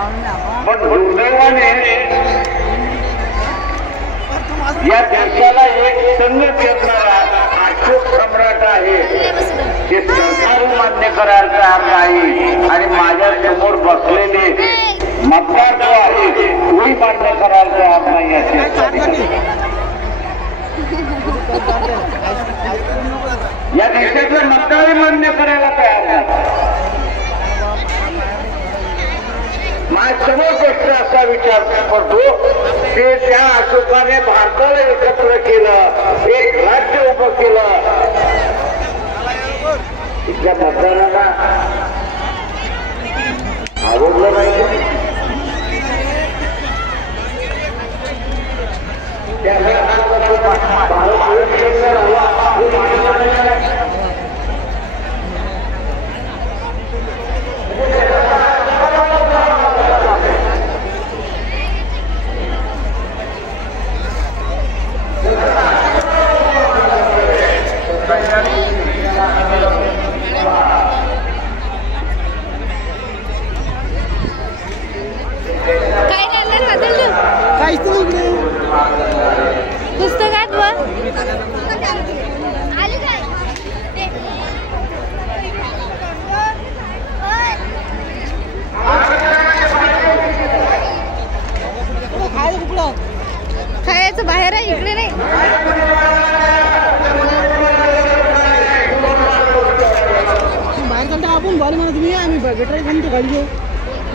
पण दुर्दैवाने या देशाला एक संघ करणारा अशोक सम्राट आहे ते सरकार मान्य करायला तयार नाही आणि माझ्या समोर बसलेले मतदार जो आहे तोही मान्य करायला तयार नाही या देशातले मतदारही मान्य करायला तयार नाही. माझ्या समोर गोष्ट असा विचार करतो की त्या अशोकाने भारताला एकत्र केलं, एक राज्य उभं केलं. इथल्या मतदारांना आवडलं नाही. पुस्तकात खायचं बाहेर आहे, इकडे नाही. बाहेर आपण बॉल म्हणा तुम्ही आम्ही बेटर खाली खाली घेऊ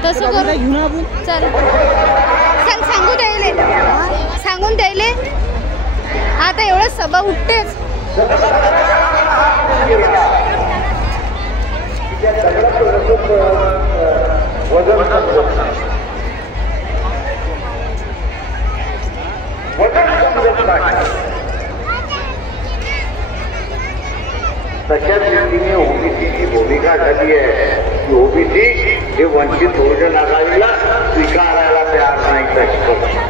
तसं करू घेऊन आपण चल सांगून द्यायले आता एवढं सभा उठतेच. तशाच रीतीने ओबीसीची भूमिका झाली आहे की ओबीसी हे वंचित बहुजन आघाडीला स्वीकारायला तयार नाही.